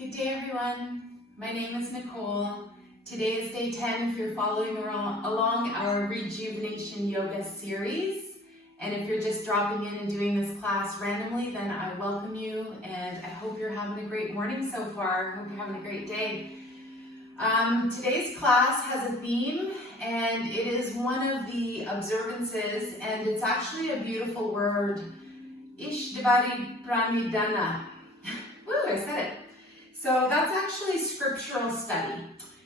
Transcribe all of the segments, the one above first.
Good day, everyone. My name is Nicole. Today is day 10 if you're following along our Rejuvenation Yoga series. And if you're just dropping in and doing this class randomly, then I welcome you and I hope you're having a great morning so far. I hope you're having a great day. Today's class has a theme, and it is one of the observances, and it's actually a beautiful word, Ishdavari Pranidhana. Woo, I said it. So that's actually scriptural study.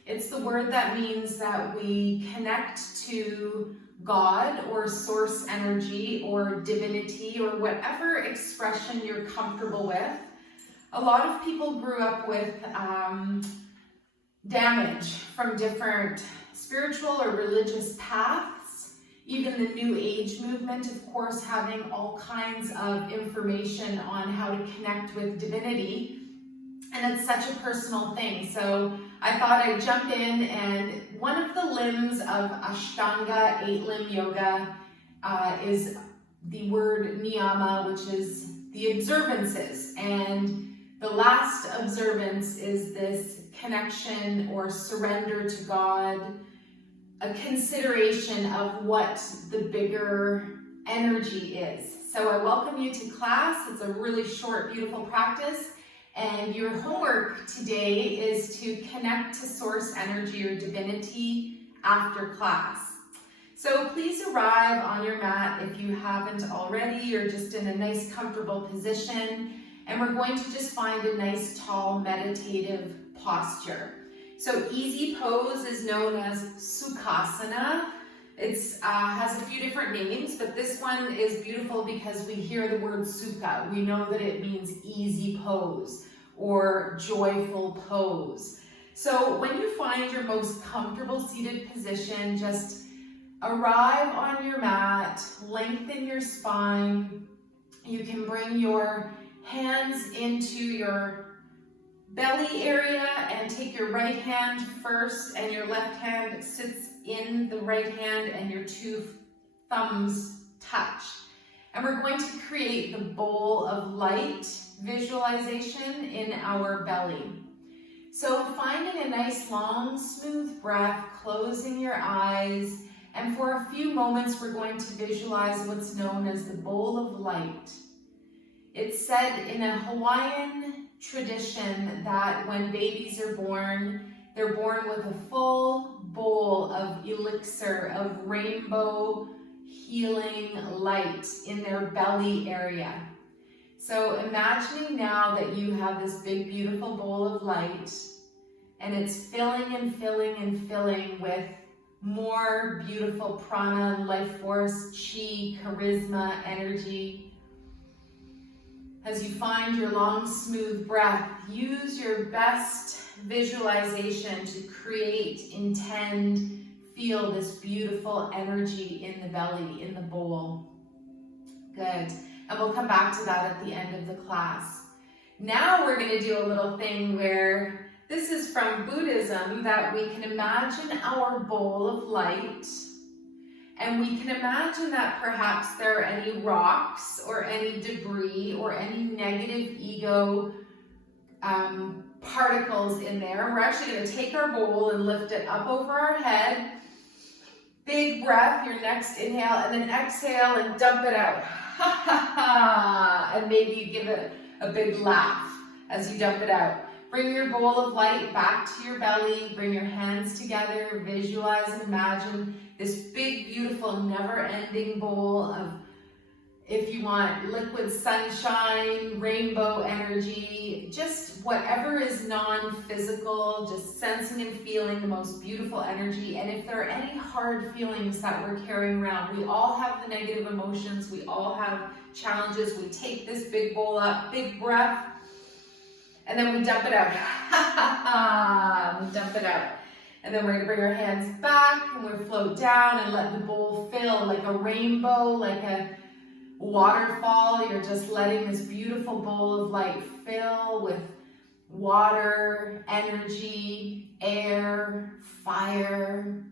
It's the word that means that we connect to God or source energy or divinity or whatever expression you're comfortable with. A lot of people grew up with damage from different spiritual or religious paths. Even the New Age movement, of course, having all kinds of information on how to connect with divinity. And it's such a personal thing. So I thought I'd jump in, and one of the limbs of Ashtanga 8-limb yoga is the word niyama, which is the observances. And the last observance is this connection or surrender to God, a consideration of what the bigger energy is. So I welcome you to class. It's a really short, beautiful practice. And your homework today is to connect to source energy or divinity after class. So please arrive on your mat if you haven't already, or just in a nice comfortable position. And we're going to just find a nice tall meditative posture. So easy pose is known as Sukhasana. It has a few different names, but this one is beautiful because we hear the word Sukha. We know that it means easy pose or joyful pose. So when you find your most comfortable seated position, just arrive on your mat, lengthen your spine. You can bring your hands into your belly area and take your right hand first, and your left hand sits in the right hand and your two thumbs touch. And we're going to create the bowl of light visualization in our belly. So finding a nice long smooth breath, closing your eyes, and for a few moments we're going to visualize what's known as the bowl of light. It's said in a Hawaiian tradition that when babies are born, they're born with a full bowl of elixir, of rainbow healing light in their belly area. So imagining now that you have this big, beautiful bowl of light, and it's filling and filling and filling with more beautiful prana, life force, chi, charisma, energy. As you find your long, smooth breath, use your best visualization to create, intend, feel this beautiful energy in the belly, in the bowl. Good. And we'll come back to that at the end of the class. Now we're going to do a little thing where this is from Buddhism, that we can imagine our bowl of light. And we can imagine that perhaps there are any rocks or any debris or any negative ego particles in there. We're actually going to take our bowl and lift it up over our head. Big breath, your next inhale, and then exhale and dump it out. Ha ha ha! And maybe you give it a big laugh as you dump it out. Bring your bowl of light back to your belly. Bring your hands together. Visualize and imagine this big, beautiful, never-ending bowl of, if you want, liquid sunshine, rainbow energy, just whatever is non-physical, just sensing and feeling the most beautiful energy. And if there are any hard feelings that we're carrying around, we all have the negative emotions, we all have challenges. We take this big bowl up, big breath, and then we dump it out. We dump it out. And then we're going to bring our hands back and we'll float down and let the bowl fill like a rainbow, like a waterfall. You're just letting this beautiful bowl of light fill with water, energy, air, fire,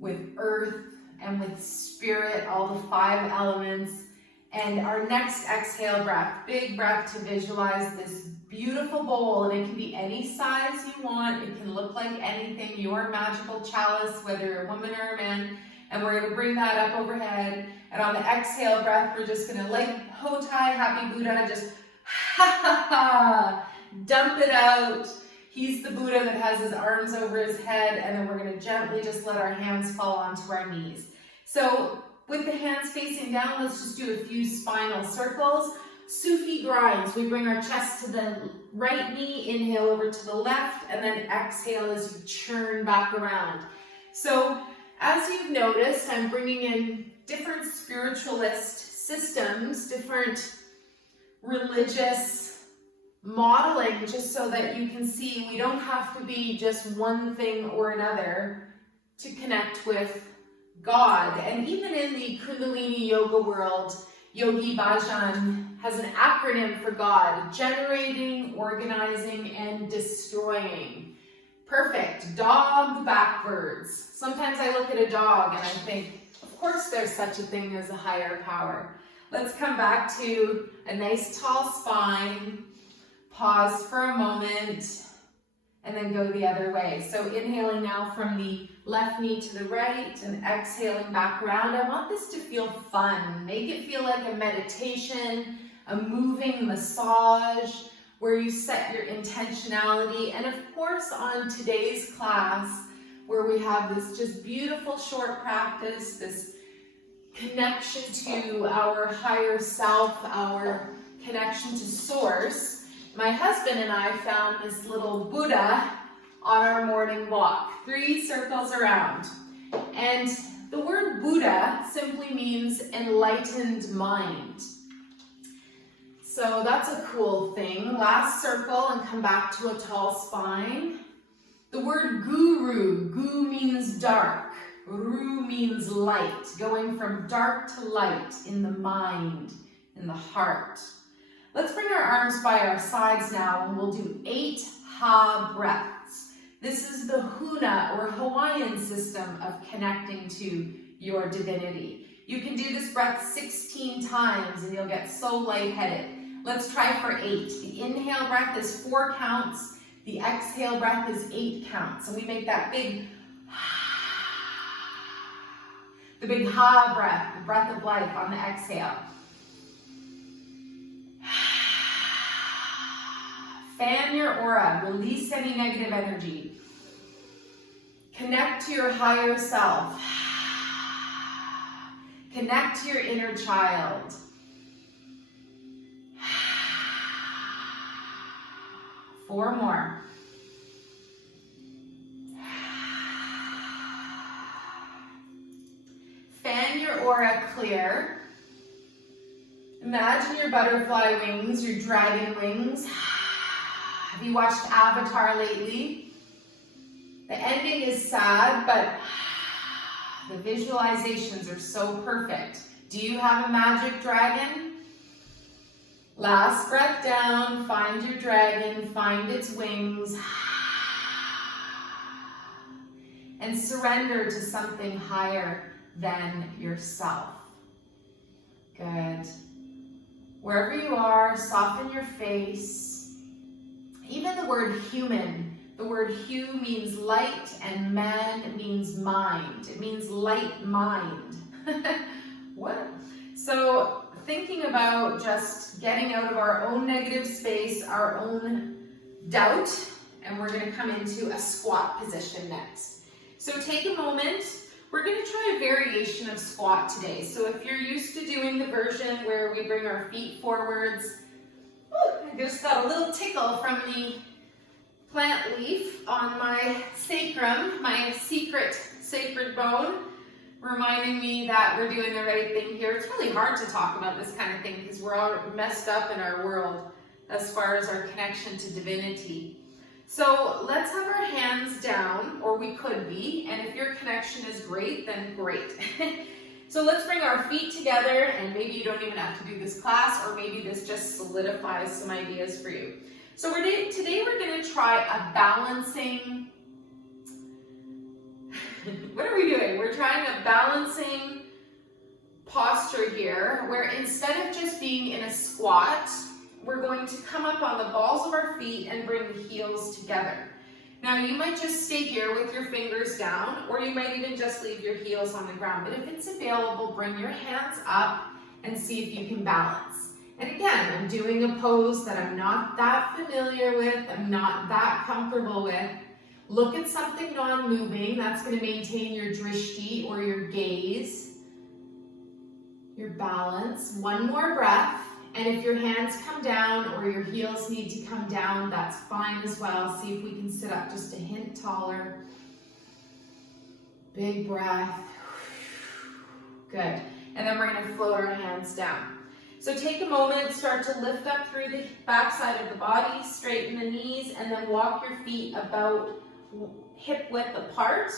with earth and with spirit, all the 5 elements. And our next exhale breath, big breath to visualize this beautiful bowl, and it can be any size you want. It can look like anything, your magical chalice, whether you're a woman or a man. And we're gonna bring that up overhead. And on the exhale breath, we're just gonna, like Ho Tai, Happy Buddha, just ha ha ha, dump it out. He's the Buddha that has his arms over his head, and then we're gonna gently just let our hands fall onto our knees. So with the hands facing down, let's just do a few spinal circles. Sufi grinds, we bring our chest to the right knee, inhale over to the left, and then exhale as you churn back around. So as you've noticed, I'm bringing in different spiritualist systems, different religious modeling, just so that you can see we don't have to be just one thing or another to connect with God. And even in the Kundalini yoga world, Yogi Bhajan has an acronym for God: generating, organizing, and destroying. Perfect. Dog backwards. Sometimes I look at a dog and I think, of course there's such a thing as a higher power. Let's come back to a nice tall spine. Pause for a moment, and then go the other way. So inhaling now from the left knee to the right and exhaling back around. I want this to feel fun. Make it feel like a meditation, a moving massage, where you set your intentionality. And of course, on today's class, where we have this just beautiful short practice, this connection to our higher self, our connection to source, my husband and I found this little Buddha on our morning walk, 3 circles around. And the word Buddha simply means enlightened mind. So that's a cool thing. Last circle and come back to a tall spine. The word guru, gu means dark, ru means light, going from dark to light in the mind, in the heart. Let's bring our arms by our sides now, and we'll do 8 ha breaths. This is the Huna or Hawaiian system of connecting to your divinity. You can do this breath 16 times and you'll get so lightheaded. Let's try for 8. The inhale breath is 4 counts. The exhale breath is 8 counts. And we make that big the big ha breath, the breath of life on the exhale. Fan your aura, release any negative energy. Connect to your higher self. Connect to your inner child. Four more. Fan your aura clear. Imagine your butterfly wings, your dragon wings. Have you watched Avatar lately? The ending is sad, but the visualizations are so perfect. Do you have a magic dragon? Last breath down, find your dragon, find its wings, and surrender to something higher than yourself. Good. Wherever you are, soften your face. Even the word human, the word hu means light and man means mind. It means light mind. What? So thinking about just getting out of our own negative space, our own doubt, and we're going to come into a squat position next. So take a moment. We're going to try a variation of squat today. So if you're used to doing the version where we bring our feet forwards, I just got a little tickle from the plant leaf on my sacrum, my secret sacred bone, reminding me that we're doing the right thing here. It's really hard to talk about this kind of thing because we're all messed up in our world as far as our connection to divinity. So let's have our hands down, or we could be, and if your connection is great, then great. So let's bring our feet together, and maybe you don't even have to do this class, or maybe this just solidifies some ideas for you. So today we're going to try a balancing, what are we doing? We're trying a balancing posture here, where instead of just being in a squat, we're going to come up on the balls of our feet and bring the heels together. Now you might just stay here with your fingers down, or you might even just leave your heels on the ground. But if it's available, bring your hands up and see if you can balance. And again, I'm doing a pose that I'm not that familiar with, I'm not that comfortable with. Look at something non-moving. That's going to maintain your drishti or your gaze, your balance. One more breath. And if your hands come down or your heels need to come down, that's fine as well. See if we can sit up just a hint taller. Big breath. Good. And then we're going to float our hands down. So take a moment, start to lift up through the backside of the body, straighten the knees, and then walk your feet about hip width apart.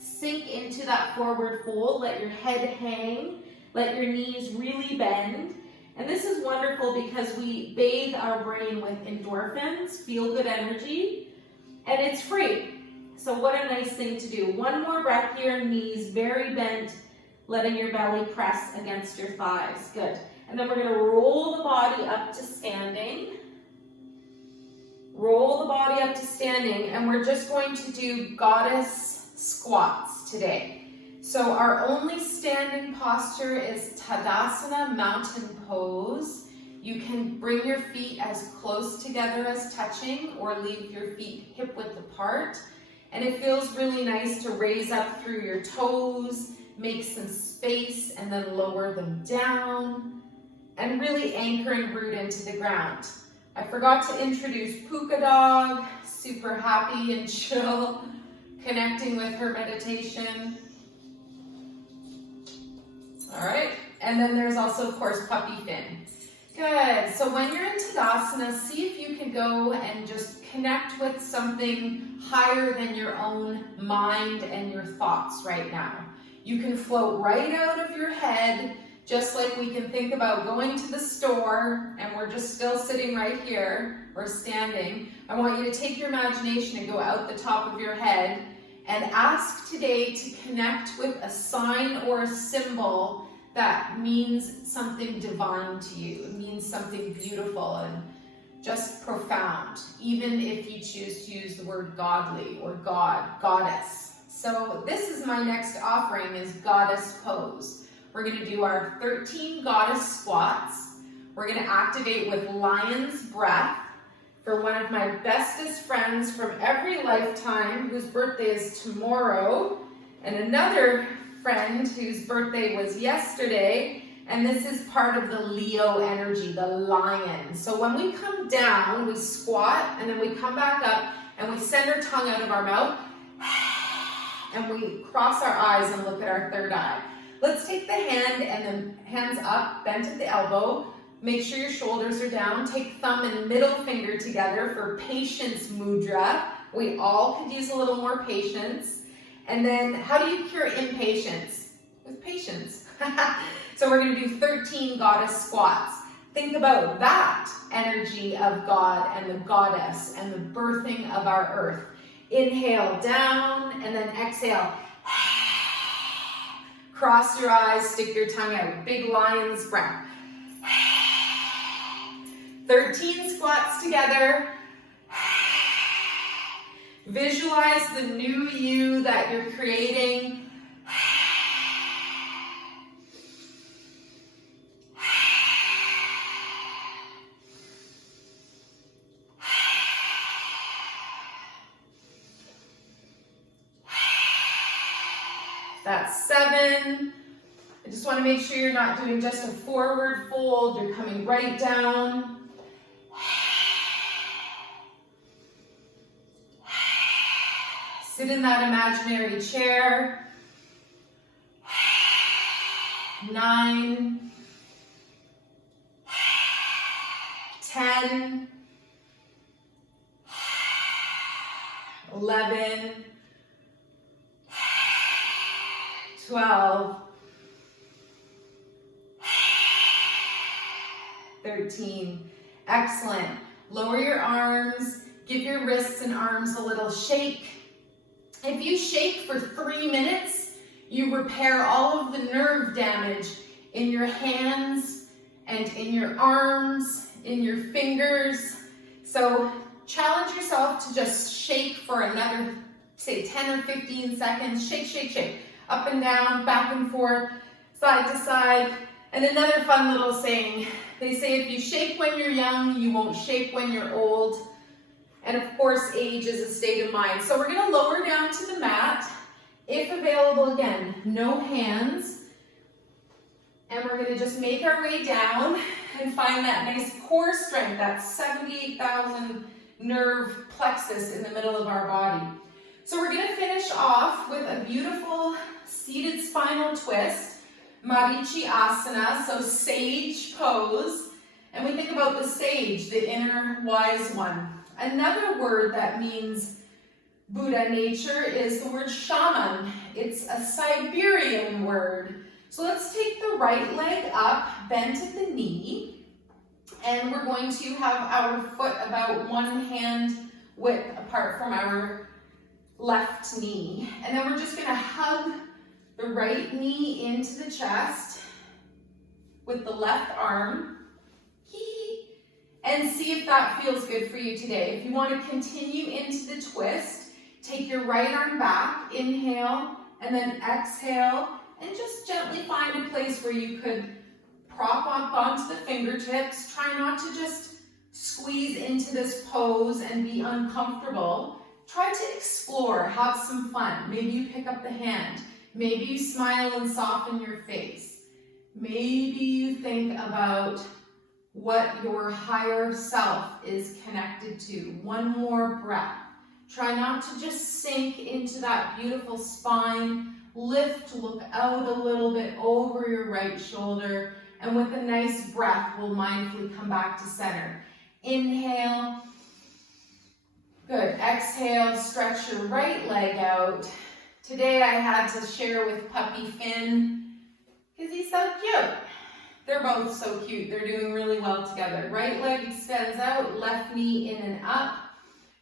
Sink into that forward fold. Let your head hang. Let your knees really bend. And this is wonderful because we bathe our brain with endorphins, feel-good energy, and it's free. So what a nice thing to do. One more breath here, knees very bent, letting your belly press against your thighs. Good. And then we're going to roll the body up to standing. Roll the body up to standing, and we're just going to do goddess squats today. So our only standing posture is Tadasana, mountain pose. You can bring your feet as close together as touching or leave your feet hip width apart. And it feels really nice to raise up through your toes, make some space, and then lower them down, and really anchor and root into the ground. I forgot to introduce Puka Dog, super happy and chill, connecting with her meditation. All right, and then there's also, of course, Puppy Fin. Good, so when you're in Tadasana, see if you can go and just connect with something higher than your own mind and your thoughts right now. You can float right out of your head, just like we can think about going to the store, and we're just still sitting right here, or standing. I want you to take your imagination and go out the top of your head, and ask today to connect with a sign or a symbol that means something divine to you. It means something beautiful and just profound, even if you choose to use the word godly or God, goddess. So this is my next offering, is goddess pose. We're going to do our 13 goddess squats. We're going to activate with lion's breath for one of my bestest friends from every lifetime, whose birthday is tomorrow, and another friend whose birthday was yesterday, and this is part of the Leo energy, the lion. So when we come down, we squat, and then we come back up, and we send our tongue out of our mouth, and we cross our eyes and look at our third eye. Let's take the hand and then hands up, bent at the elbow. Make sure your shoulders are down. Take thumb and middle finger together for patience mudra. We all could use a little more patience. And then how do you cure impatience? With patience. So we're going to do 13 goddess squats. Think about that energy of God and the goddess and the birthing of our earth. Inhale down and then exhale. Cross your eyes, stick your tongue out. Big lion's breath. 13 squats together. Visualize the new you that you're creating. That's 7. I just want to make sure you're not doing just a forward fold. You're coming right down. Sit in that imaginary chair. 9, 10, 11, 12, 13. Excellent. Lower your arms. Give your wrists and arms a little shake. If you shake for 3 minutes, you repair all of the nerve damage in your hands and in your arms, in your fingers. So challenge yourself to just shake for another, say 10 or 15 seconds. Shake, shake, shake. Up and down, back and forth, side to side. And another fun little saying, they say if you shake when you're young, you won't shake when you're old. And of course, age is a state of mind. So we're gonna lower down to the mat. If available, again, no hands. And we're gonna just make our way down and find that nice core strength, that 78,000 nerve plexus in the middle of our body. So we're gonna finish off with a beautiful seated spinal twist, Marichi Asana, so sage pose. And we think about the sage, the inner wise one. Another word that means Buddha nature is the word shaman. It's a Siberian word. So let's take the right leg up, bent at the knee, and we're going to have our foot about 1 hand width apart from our left knee. And then we're just gonna hug the right knee into the chest with the left arm. And see if that feels good for you today. If you want to continue into the twist, take your right arm back, inhale, and then exhale, and just gently find a place where you could prop up onto the fingertips. Try not to just squeeze into this pose and be uncomfortable. Try to explore, have some fun. Maybe you pick up the hand. Maybe you smile and soften your face. Maybe you think about what your higher self is connected to. One more breath. Try not to just sink into that beautiful spine. Lift, look out a little bit over your right shoulder, and with a nice breath, we'll mindfully come back to center. Inhale. Good. Exhale, stretch your right leg out. Today I had to share with puppy Finn because he's so cute. They're both so cute. They're doing really well together. Right leg extends out, left knee in and up.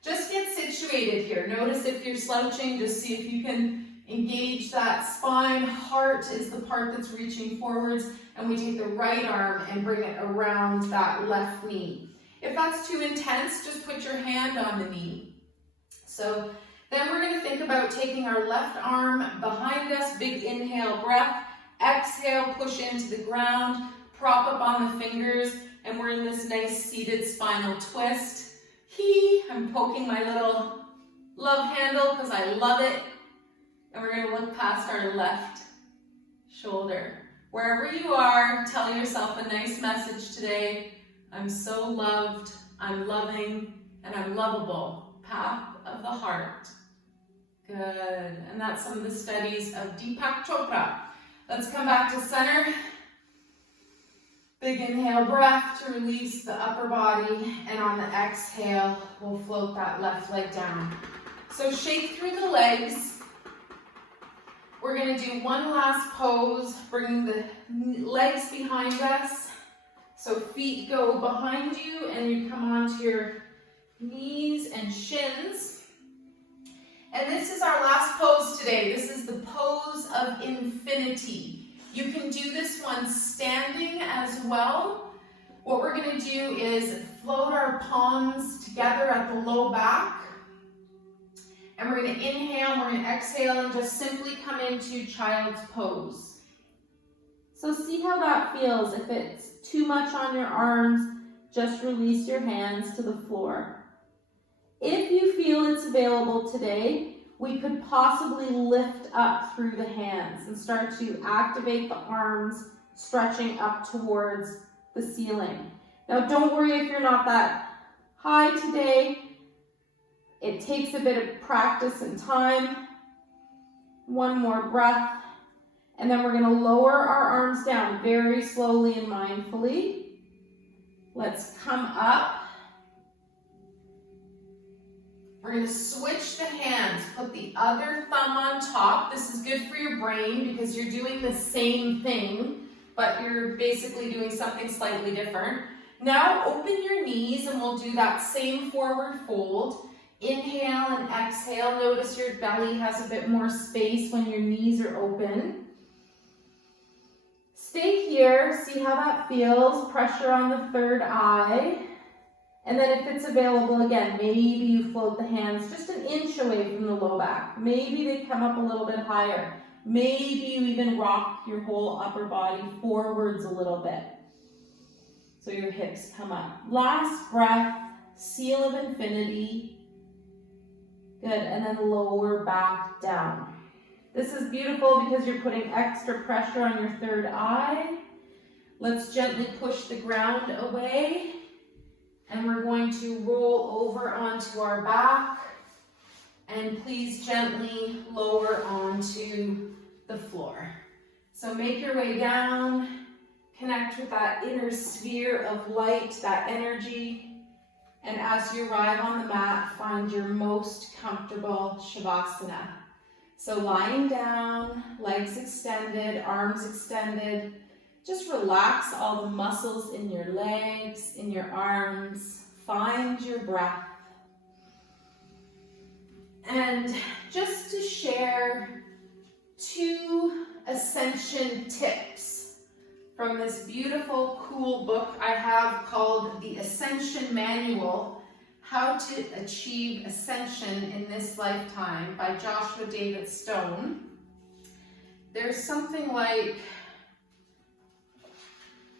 Just get situated here. Notice if you're slouching, just see if you can engage that spine. Heart is the part that's reaching forwards, and we take the right arm and bring it around that left knee. If that's too intense, just put your hand on the knee. So then we're going to think about taking our left arm behind us, big inhale breath. Exhale, push into the ground, prop up on the fingers, and we're in this nice seated spinal twist. I'm poking my little love handle because I love it. And we're going to look past our left shoulder. Wherever you are, tell yourself a nice message today. I'm so loved, I'm loving, and I'm lovable. Path of the heart. Good. And that's some of the studies of Deepak Chopra. Let's come back to center. Big inhale breath to release the upper body, and on the exhale, we'll float that left leg down. So shake through the legs. We're going to do one last pose, bringing the legs behind us. So feet go behind you, and you come onto your knees and shins. And this is our last pose today. This is the pose of infinity. You can do this one standing as well. What we're going to do is float our palms together at the low back. And we're going to inhale, we're going to exhale, and just simply come into child's pose. So see how that feels. If it's too much on your arms, just release your hands to the floor. If you feel it's available today, we could possibly lift up through the hands and start to activate the arms, stretching up towards the ceiling. Now, don't worry if you're not that high today. It takes a bit of practice and time. One more breath. And then we're going to lower our arms down very slowly and mindfully. Let's come up. We're going to switch the hands. Put the other thumb on top. This is good for your brain because you're doing the same thing, but you're basically doing something slightly different. Now open your knees and we'll do that same forward fold. Inhale and exhale. Notice your belly has a bit more space when your knees are open. Stay here, see how that feels, pressure on the third eye. And then if it's available, again, maybe you float the hands just an inch away from the low back. Maybe they come up a little bit higher. Maybe you even rock your whole upper body forwards a little bit, so your hips come up. Last breath, seal of infinity. Good, and then lower back down. This is beautiful because you're putting extra pressure on your third eye. Let's gently push the ground away, and we're going to roll over onto our back, and please gently lower onto the floor. So make your way down, connect with that inner sphere of light, that energy, and as you arrive on the mat, find your most comfortable Shavasana. So lying down, legs extended, arms extended, just relax all the muscles in your legs, in your arms, find your breath. And just to share 2 ascension tips from this beautiful, cool book I have called The Ascension Manual, How to Achieve Ascension in This Lifetime by Joshua David Stone. There's something like,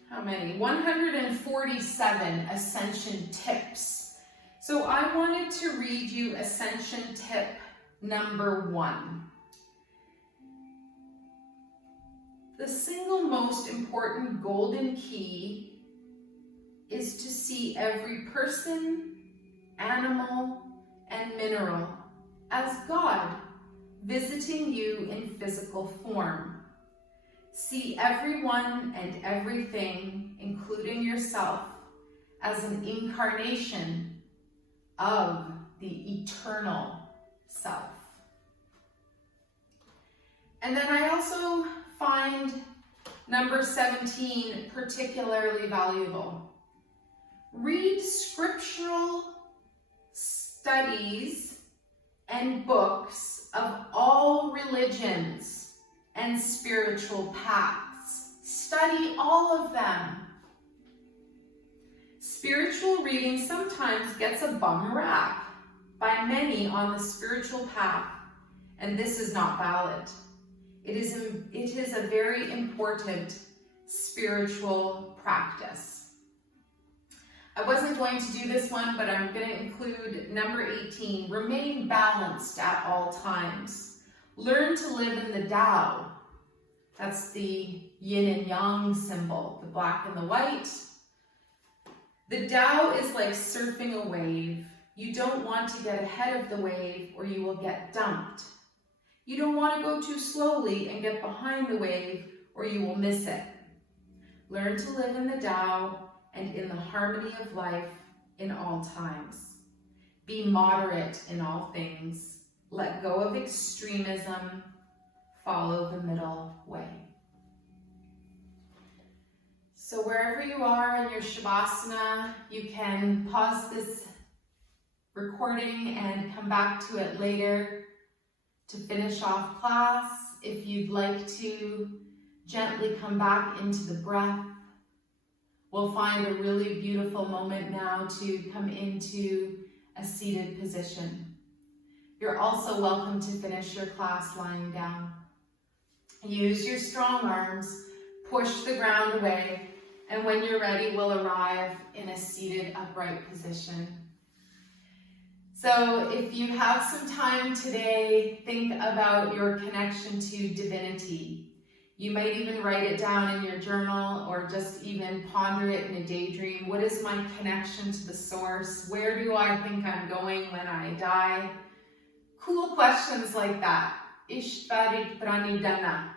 how many? 147 ascension tips. So I wanted to read you ascension tip number 1. The single most important golden key is to see every person, animal, and mineral as God visiting you in physical form. See everyone and everything, including yourself, as an incarnation of the eternal self. And then I also find number 17 particularly valuable. Read scriptural studies and books of all religions and spiritual paths. Study all of them. Spiritual reading sometimes gets a bum rap by many on the spiritual path, and this is not valid. It is a very important spiritual practice. I wasn't going to do this one, but I'm going to include number 18. Remain balanced at all times. Learn to live in the Tao. That's the yin and yang symbol, the black and the white. The Tao is like surfing a wave. You don't want to get ahead of the wave or you will get dumped. You don't want to go too slowly and get behind the wave or you will miss it. Learn to live in the Tao and in the harmony of life in all times. Be moderate in all things. Let go of extremism. Follow the middle way. So wherever you are in your Shavasana, you can pause this recording and come back to it later to finish off class. If you'd like to gently come back into the breath, we'll find a really beautiful moment now to come into a seated position. You're also welcome to finish your class lying down. Use your strong arms, push the ground away, and when you're ready, we'll arrive in a seated upright position. So if you have some time today, think about your connection to divinity. You might even write it down in your journal or just even ponder it in a daydream. What is my connection to the source? Where do I think I'm going when I die? Cool questions like that. Ishvarit Pranidhana.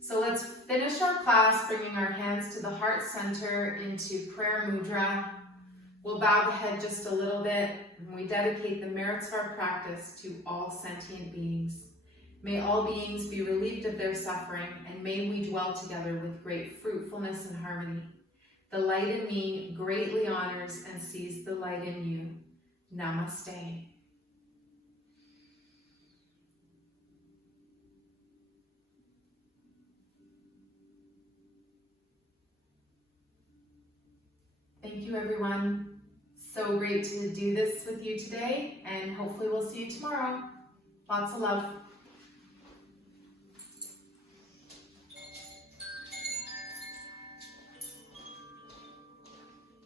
So let's finish our class bringing our hands to the heart center into prayer mudra. We'll bow the head just a little bit and we dedicate the merits of our practice to all sentient beings. May all beings be relieved of their suffering and may we dwell together with great fruitfulness and harmony. The light in me greatly honors and sees the light in you. Namaste. you, everyone. So great to do this with you today, and hopefully we'll see you tomorrow. Lots of love.